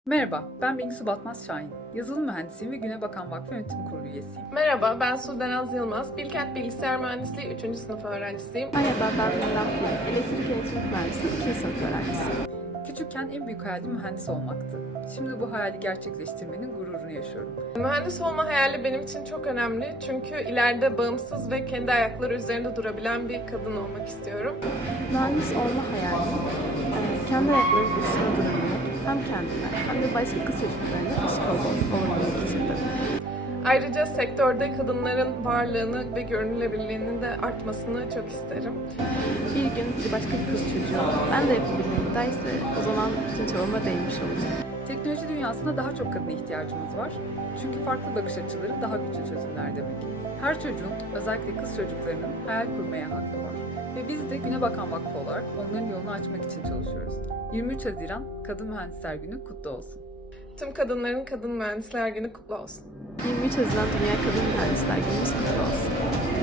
Merhaba, ben Bengsu Batmaz Şahin. Yazılım mühendisiyim ve Güne Bakan Vakfı Yönetim Kurulu üyesiyim. Merhaba, ben Sudenaz Yılmaz. Bilkent Bilgisayar Mühendisliği 3. sınıf öğrencisiyim. Merhaba, ben Meral Kulik. Elektrik Elektronik Mühendisliği 2. sınıf öğrencisiyim. Küçükken en büyük hayalim mühendis olmaktı. Şimdi bu hayali gerçekleştirmenin gururunu yaşıyorum. Mühendis olma hayali benim için çok önemli. Çünkü ileride bağımsız ve kendi ayakları üzerinde durabilen bir kadın olmak istiyorum. Mühendis olma hayalim, kendi ayakları üstünde durabilmek, hem kendime hem de başka kız çocuklarına iş kolu olabilmek içindir. Ayrıca sektörde kadınların varlığını ve görünülebilirliğinin de artmasını çok isterim. Bir gün bir başka bir kız çocuğu, ben de yapabilmemi derse o zaman bütün çabama değmiş olacak. Teknoloji dünyasında daha çok kadına ihtiyacımız var. Çünkü farklı bakış açıları daha güçlü çözümler demek. Her çocuğun, özellikle kız çocuklarının hayal kurmaya hakkı var. Ve biz de Güne Bakan Vakfı olarak onların yolunu açmak için çalışıyoruz. 23 Haziran Kadın Mühendisler Günü kutlu olsun. Tüm kadınların Kadın Mühendisler Günü kutlu olsun. 23 Haziran Dünya Kadın Mühendisler Günümüz kutlu olsun.